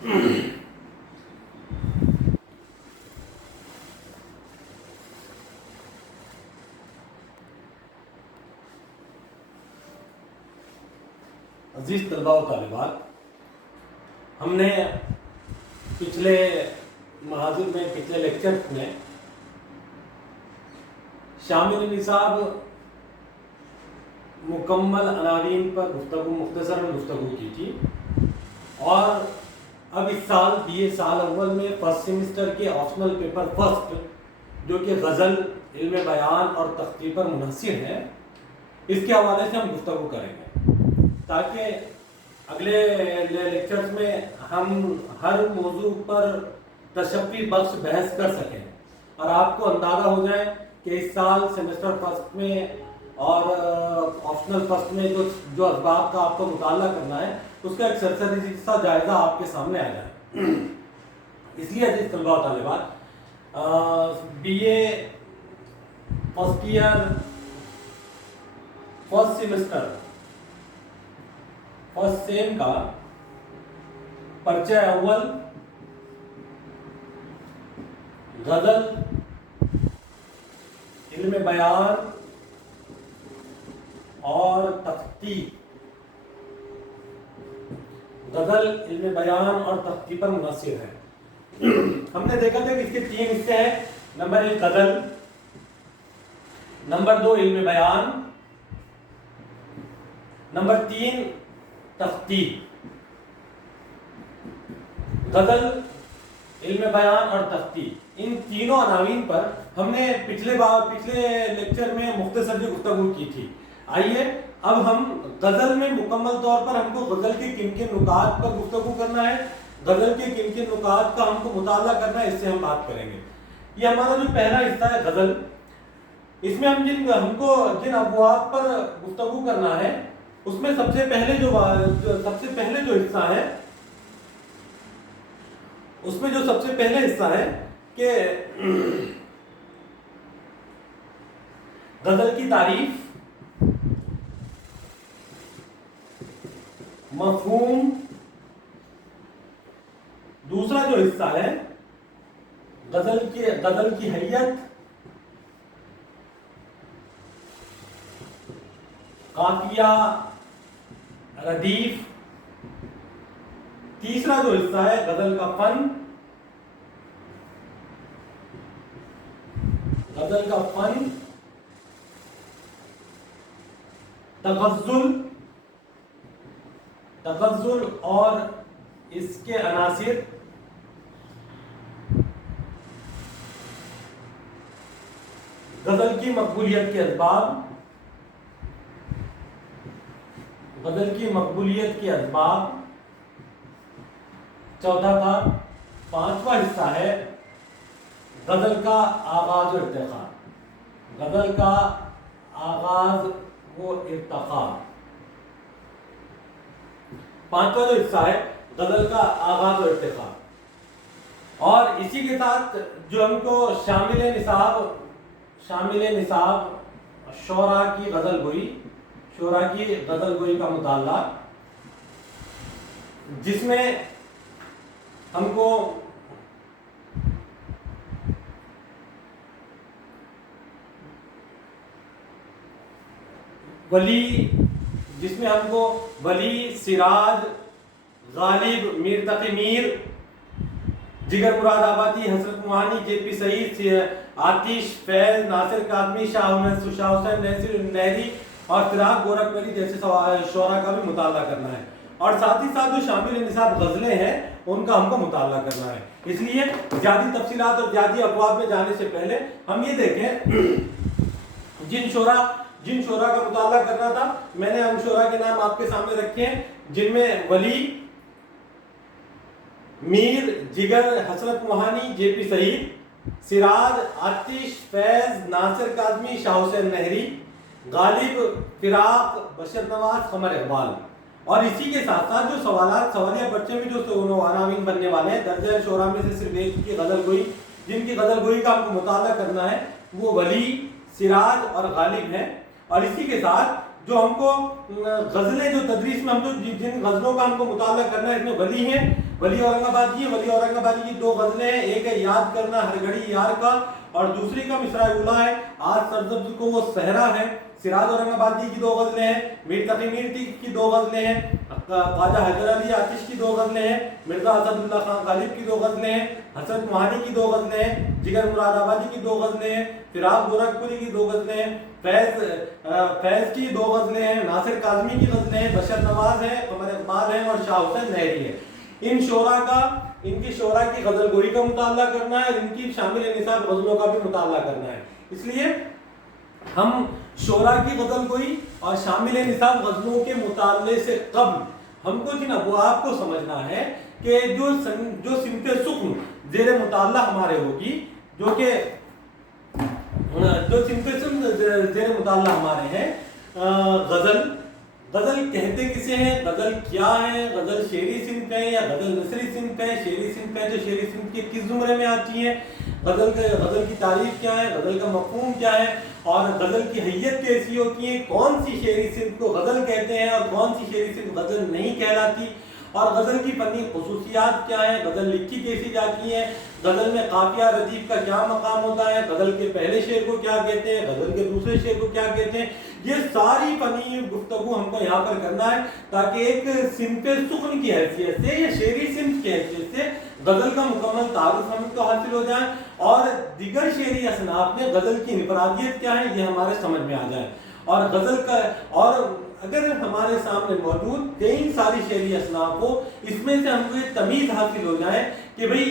عزیز طلباء و طالبات، ہم نے پچھلے محاضر میں پچھلے لیکچر میں شامل نصاب مکمل عناوین پر مختصر گفتگو کی تھی، اور اب اس سال BA سال اول میں فرسٹ سیمسٹر کے آپشنل پیپر فرسٹ جو کہ غزل، علم بیان اور تخطیط پر منحصر ہے، اس کے حوالے سے ہم گفتگو کریں گے تاکہ اگلے لیکچرز میں ہم ہر موضوع پر تشفی بخش بحث کر سکیں اور آپ کو اندازہ ہو جائے کہ اس سال سیمسٹر فرسٹ میں اور آپشنل فرسٹ میں جو اسباب کا آپ کو مطالعہ کرنا ہے اس کا ایک سرسری سا جائزہ آپ کے سامنے آ جائے۔ اس لیے عزیز طلباء و طالبات، BA first year first semester first sem کا پرچہ اول غزل، علم بیان اور تخطیط، غزل، علم بیان اور تخطیط پر منحصر ہے۔ ہم نے دیکھا تھا کہ اس کے 3 حصے ہیں۔ نمبر 1 غزل، نمبر 2 علم بیان، نمبر 3 تخطیط۔ غزل، علم بیان اور تخطیط، ان تینوں عناوین پر ہم نے پچھلے لیکچر میں مختصر جو گفتگو کی تھی۔ آئیے اب ہم غزل میں مکمل طور پر ہم کو غزل کے کن کن نکات پر گفتگو کرنا ہے، غزل کے کن کن نکات کا ہم کو مطالعہ کرنا ہے، اس سے ہم بات کریں گے۔ یہ ہمارا جو پہلا حصہ ہے غزل، اس میں ہم جن ابواب پر گفتگو کرنا ہے اس میں سب سے پہلے جو حصہ ہے، اس میں جو سب سے پہلے حصہ ہے کہ غزل کی تعریف، مفہوم۔ دوسرا جو حصہ ہے غزل کی حیت، قافیہ، ردیف۔ تیسرا جو حصہ ہے غزل کا فن، تغزل اور اس کے عناصر، غزل کی مقبولیت کے اسباب، چوتھا تھا۔ 5واں حصہ ہے غزل کا آغاز و ارتقاء، پانچواں جو حصہ ہے غزل کا آغاز و ارتقاء۔ اور اسی کے ساتھ جو ہم کو شامل نصاب شعراء کی غزل گوئی کا مطالعہ، جس میں ہم کو ولی، سراج، غالب، میر تقی میر، جگر مراد آبادی، حضرت موہانی، JP سعید، آتش، فیض، ناصر کاظمی، شاہ حسین نہری اور فراق گورکھپوری جیسے شعراء کا بھی مطالعہ کرنا ہے، اور ساتھ ہی ساتھ جو شامل نصاب غزلیں ہیں ان کا ہم کو مطالعہ کرنا ہے۔ اس لیے زیادہ تفصیلات اور زیادہ ابواب میں جانے سے پہلے ہم یہ دیکھیں جن شعراء کا مطالعہ کرنا تھا، میں نے ان شعراء کے نام آپ کے سامنے رکھے ہیں، جن میں ولی، میر، جگر، حسرت موہانی، JP سعید، سراج، آتش، فیض، ناصر کاظمی، شاہ حسین نہری، غالب، فراق، بشر نواز، قمر اقبال۔ اور اسی کے ساتھ ساتھ جو سوالیہ پرچے میں جو عناوین بننے والے ہیں، درجہ شعراء میں سے صرف ایک کی غزل گوئی، جن کی غزل گوئی کا ہم کو مطالعہ کرنا ہے وہ ولی، سراج اور غالب ہیں۔ اور اسی کے ساتھ جو ہم کو غزلیں جو تدریس میں ہم کو جن غزلوں کا ہم کو مطالعہ کرنا ہے، اس میں ولی ہیں، ولی اورنگ آبادی ہے، ولی اورنگ آبادی کی 2 غزلیں ہیں، ایک ہے یاد کرنا ہر گھڑی یار کا، اور دوسری کا مصرع اولا ہے آج سرزبز کو وہ صحرا ہے۔ سراج اورنگ آبادی کی 2 غزلیں ہیں، میر تقی میر کی 2 غزلیں ہیں، خواجہ حیدر علی آتش کی 2 غزلیں ہیں، مرزا اسد اللہ خان غالب کی 2 غزلیں ہیں، حسن موہانی کی 2 غزلیں ہیں، جگر مراد آبادی کی 2 غزلیں ہیں، فراق گورکھپوری کی 2 غزلیں ہیں، فیض کی 2 غزلیں ہیں، ناصر کاظمی کی غزلیں ہیں، بشر نواز ہیں، قمر اقبال ہیں، اور شاہ حسین نہری ہے۔ ان کی شعراء کی غزل گوئی کا مطالعہ کرنا ہے، اور ان کی شامل نصاب غزلوں کا بھی مطالعہ کرنا ہے۔ اس لیے ہم شعراء کی غزل گوئی اور شامل نصاب غزلوں کے مطالعے سے قبل ہم کو جن ابواب کو سمجھنا ہے کہ جو صنف سخن زیر مطالعہ ہمارے ہوگی، جو صنف سخن زیر مطالعہ ہمارے ہیں، غزل کہتے کسے ہیں، غزل کیا ہے، غزل شعری صنف ہے یا غزل نثری صنف ہے، شعری صنف ہے تو شعری صنف کے کس زمرے میں آتی ہے، غزل کی تعریف کیا ہے، غزل کا مفہوم کیا ہے، اور غزل کی حیت کیسی ہوتی ہے، کون سی شعری صنف کو غزل کہتے ہیں اور کون سی شعری صنف غزل نہیں کہلاتی، اور غزل کی فنی خصوصیات کیا ہیں، غزل لکھی کیسی جاتی ہے، غزل میں قافیہ ردیف کا کیا مقام ہوتا ہے، غزل کے پہلے شعر کو کیا کہتے ہیں، غزل کے دوسرے شعر کو کیا کہتے ہیں، یہ ساری فنی گفتگو ہم کو یہاں پر کرنا ہے تاکہ ایک صنف سخن کی حیثیت سے یا شعری صنف کی حیثیت سے غزل کا مکمل تعارف ہم کو حاصل ہو جائے، اور دیگر شعری اصناف میں غزل کی انفرادیت کیا ہے یہ ہمارے سمجھ میں آ جائے، اور غزل کا اور اگر ہمارے سامنے موجود کئی ساری شعری اصناف ہو، اس میں سے ہم کو یہ تمیز حاصل ہو جائے کہ بھئی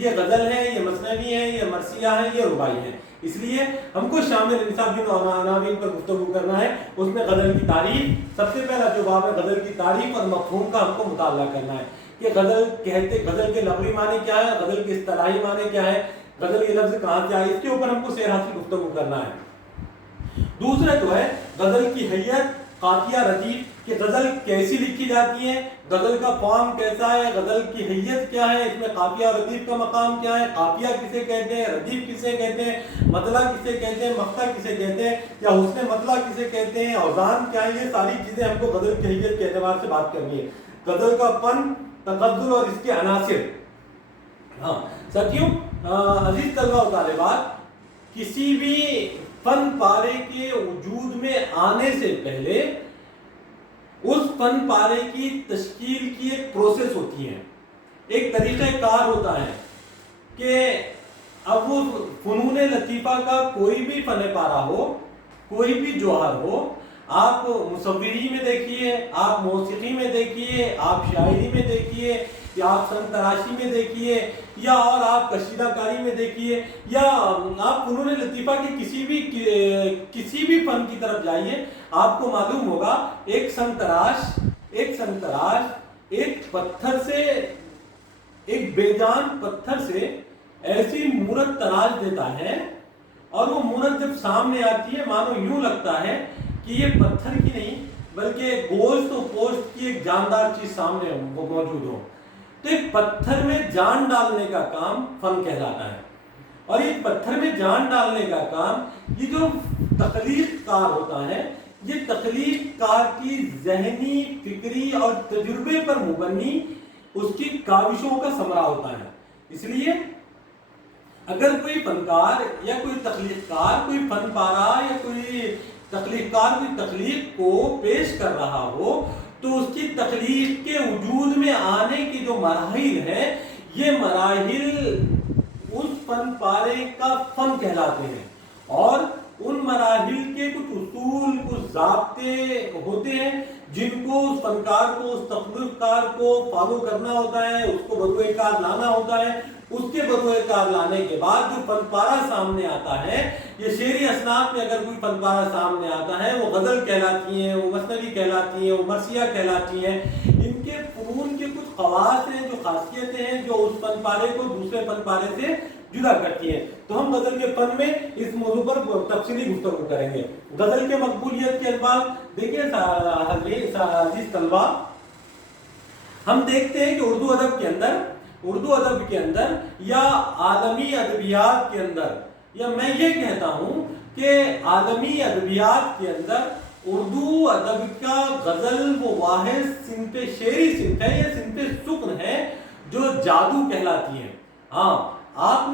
یہ غزل ہے، یہ مثنوی ہے، یہ مرثیہ ہے، یہ رباعی ہے۔ اس لیے ہم کو شامل نصاب جن عناوین پر گفتگو کرنا ہے، اس میں غزل کی تعریف، سب سے پہلا جو باب ہے غزل کی تعریف اور مفہوم کا ہم کو مطالعہ کرنا ہے کہ غزل کے لغوی معنی کیا ہے، غزل کے اصطلاحی معنی کیا ہے، غزل یہ لفظ کہاں سے آئے، اس کے اوپر ہم کو سیر حاصل گفتگو کرنا ہے۔ دوسرا جو ہے غزل کی حیت، قافیہ ردیف کہ غزل کیسی لکھی جاتی ہے، غزل کا فارم کیسا ہے، غزل کی حیت کیا ہے، اس میں قافیہ ردیف کا مقام کیا ہے، قافیہ کسے کہتے ہیں، ردیف کسے کہتے ہیں، مطلع کسے کہتے ہیں، مقطع کسے کہتے ہیں، یا حسن مطلع کسے کہتے ہیں، اوزان کیا ہے، یہ ساری چیزیں ہم کو غزل کی حیت کے اعتبار سے بات کرنی ہے۔ غزل کا فن، تغزل اور اس کے عناصر۔ ہاں ساتھیوں، عزیز طلبہ و طالبات، کسی بھی فن پارے کے وجود میں آنے سے پہلے اس فن پارے کی تشکیل کی ایک پروسیس ہوتی ہے، ایک طریقہ کار ہوتا ہے کہ اب وہ فنون لطیفہ کا کوئی بھی فن پارہ ہو، کوئی بھی جوہر ہو، آپ مصوری میں دیکھیے، آپ موسیقی میں دیکھیے، آپ شاعری میں دیکھیے، یا آپ فن تراشی میں دیکھیے، یا اور آپ کشیدہ کاری میں دیکھیے، یا آپ فنون لطیفہ کے کسی بھی فن کی طرف جائیے، آپ کو معلوم ہوگا ایک سنگ تراش ایک پتھر سے، ایک بے جان پتھر سے ایسی مورت تراش دیتا ہے، اور وہ مورت جب سامنے آتی ہے مانو یوں لگتا ہے کہ یہ پتھر کی نہیں بلکہ گوشت و پوشت کی ایک جاندار چیز سامنے وہ موجود ہو۔ تو ایک پتھر میں جان ڈالنے کا کام فن کہلاتا ہے، اور یہ پتھر میں جان ڈالنے کا کام، یہ جو تخلیق کار ہوتا ہے، یہ تخلیق کار کی ذہنی، فکری اور تجربے پر مبنی اس کی کاوشوں کا ثمرہ ہوتا ہے۔ اس لیے اگر کوئی فنکار یا کوئی تخلیق کار، کوئی فن پارہ یا کوئی تخلیق کار کوئی تخلیق کو پیش کر رہا ہو، تو اس کی تخلیق کے وجود میں آنے کی جو مراحل ہیں، یہ مراحل اس فن پارے کا فن کہلاتے ہیں، اور ان مراحل کے کچھ اصول، کچھ ضابطے ہوتے ہیں جن کو اس فنکار کو، اس تخلیق کار کو فالو کرنا ہوتا ہے، اس کو بروئے کار لانا ہوتا ہے۔ اس کے بروئے کار لانے کے بعد جو فن پارہ سامنے آتا ہے، یہ شعری اصناف میں اگر کوئی فن پارہ سامنے آتا ہے، وہ غزل کہلاتی ہیں، وہ مثنوی کہلاتی ہیں، وہ مرثیہ کہلاتی ہیں۔ ان کے فنون کے کچھ خواص ہیں، جو خاصیتیں ہیں جو اس فن پارے کو دوسرے فن پارے سے جدا کرتی ہیں۔ تو ہم غزل کے فن میں اس موضوع پر تفصیلی گفتگو کریں گے۔ غزل کے مقبولیت کے اسباب دیکھیں عزیز طلبہ، ہم دیکھتے ہیں کہ اردو ادب کے اندر یا عالمی ادبیات کے اندر، یا میں یہ کہتا ہوں کہ عالمی ادبیات کے اندر اردو ادب کا غزل وہ واحد صنف شعری صنف ہے یا صنف سکن ہے جو جادو کہلاتی ہے. ہاں آپ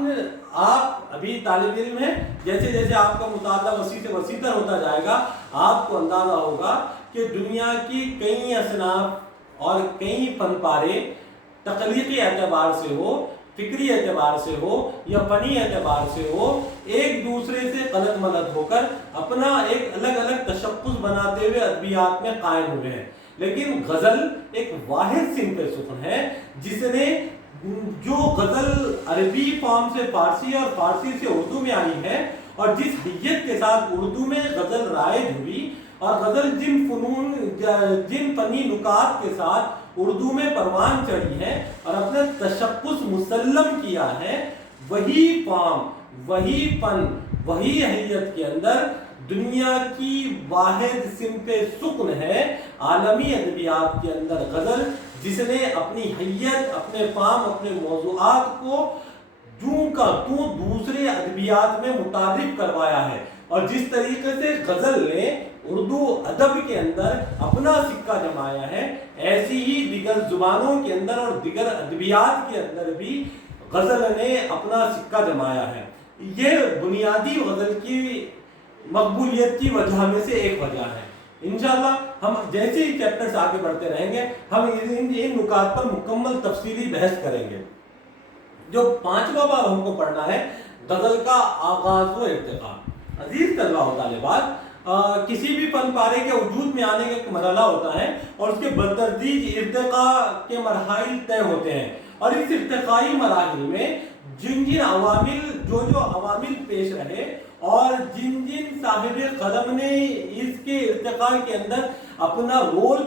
ابھی طالب علم ہیں، جیسے جیسے آپ کا مطالعہ وسیع سے وسیع تر ہوتا جائے گا آپ کو اندازہ ہوگا کہ دنیا کی کئی اصناف اور کئی فن پارے تخلیقی اعتبار سے ہو، فکری اعتبار سے ہو یا فنی اعتبار سے ہو، ایک دوسرے سے غلط ملت ہو کر اپنا ایک الگ الگ تشخص بناتے ہوئے ادبیات میں قائم ہوئے ہیں. لیکن غزل ایک واحد صنف سخن ہے جس نے جو غزل عربی فارم سے فارسی اور فارسی سے اردو میں آئی ہے اور جس حیت کے ساتھ اردو میں غزل رائج ہوئی اور غزل جن فنی نکات کے ساتھ اردو میں پروان چڑھی ہے اور اپنے تشخص مسلم کیا ہے، وہی فارم، وہی فن، وہی حیت کے اندر دنیا کی واحد صنف سکن ہے عالمی ادبیات کے اندر غزل، جس نے اپنی حیت، اپنے فارم، اپنے موضوعات کو جوں کا توں دوسرے ادبیات میں متعارف کروایا ہے. اور جس طریقے سے غزل نے اردو ادب کے اندر اپنا سکہ جمایا ہے، ایسی ہی دیگر زبانوں کے اندر اور دیگر ادبیات کے اندر بھی غزل نے اپنا سکہ جمایا ہے. یہ بنیادی غزل کی مقبولیت کی وجہ میں سے ایک وجہ ہے. انشاءاللہ ہم جیسے ہی چیپٹرز آگے بڑھتے رہیں گے ہم ان نکات پر مکمل تفصیلی بحث کریں گے. جو 5واں باب ہم کو پڑھنا ہے، غزل کا آغاز و ارتقاء. عزیز طلباء و طالبات، کسی بھی فن پارے کے وجود میں آنے کا ایک مرحلہ ہوتا ہے اور اس کے بتدریج ارتقاء کے مراحل طے ہوتے ہیں، اور اس ارتقائی مراحل میں جو عوامل پیش رہے اور جن صاحب قلم نے اس کے ارتقاء کے اندر اپنا رول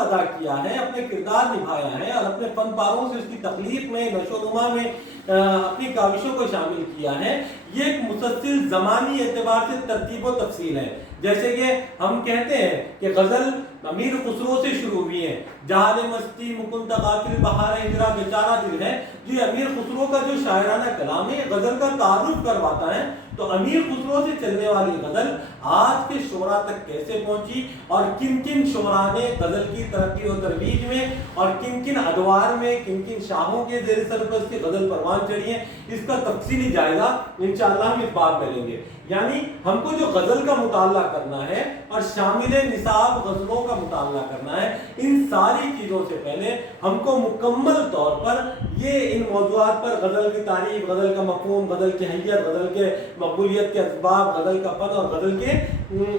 ادا کیا ہے، اپنے کردار نبھایا ہے اور اپنے فن پاروں سے اس کی تخلیق میں، نشو و نما میں اپنی کاوشوں کو شامل کیا ہے، یہ ایک مسلسل زمانی اعتبار سے ترتیب و تفصیل ہے. جیسے کہ ہم کہتے ہیں کہ غزل امیر خسرو سے شروع ہوئی ہے، جہان مستی مکن غافل بہار ہجرا بیچارہ دل ہے. یہ امیر خسرو کا جو شاعرانہ کلام ہے غزل کا تعارف کرواتا ہے. تو امیر خسرو سے چلنے والی غزل آج کے شعراء تک کیسے پہنچی اور کن کن شعراء نے غزل کی ترقی و ترویج میں اور کن کن ادوار میں کن کن شاہوں کے زیر سرپرست کی غزل پروان چڑھی ہے، اس کا تفصیلی جائزہ انشاءاللہ ہم اس بات میں لیں گے. یعنی ہم کو جو غزل کا مطالعہ کرنا ہے اور شامل نصاب غزلوں کا مطالعہ کرنا ہے، ان ساری چیزوں سے پہلے ہم کو مکمل طور پر ان موضوعات پر غزل کی تعریف، غزل کا مفہوم، غزل کی حیت، غزل کے مقبولیت کے اسباب، غزل کا فن اور غزل کے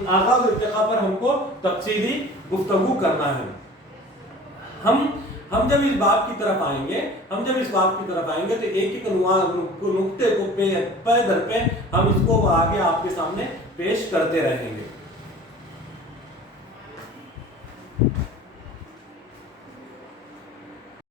آغاز و ارتقاء پر ہم کو تفصیلی گفتگو کرنا ہے. ہم جب اس باب کی طرف آئیں گے تو ایک ایک نقطے کو پہ در پہ ہم اس کو آگے آپ کے سامنے پیش کرتے رہیں گے.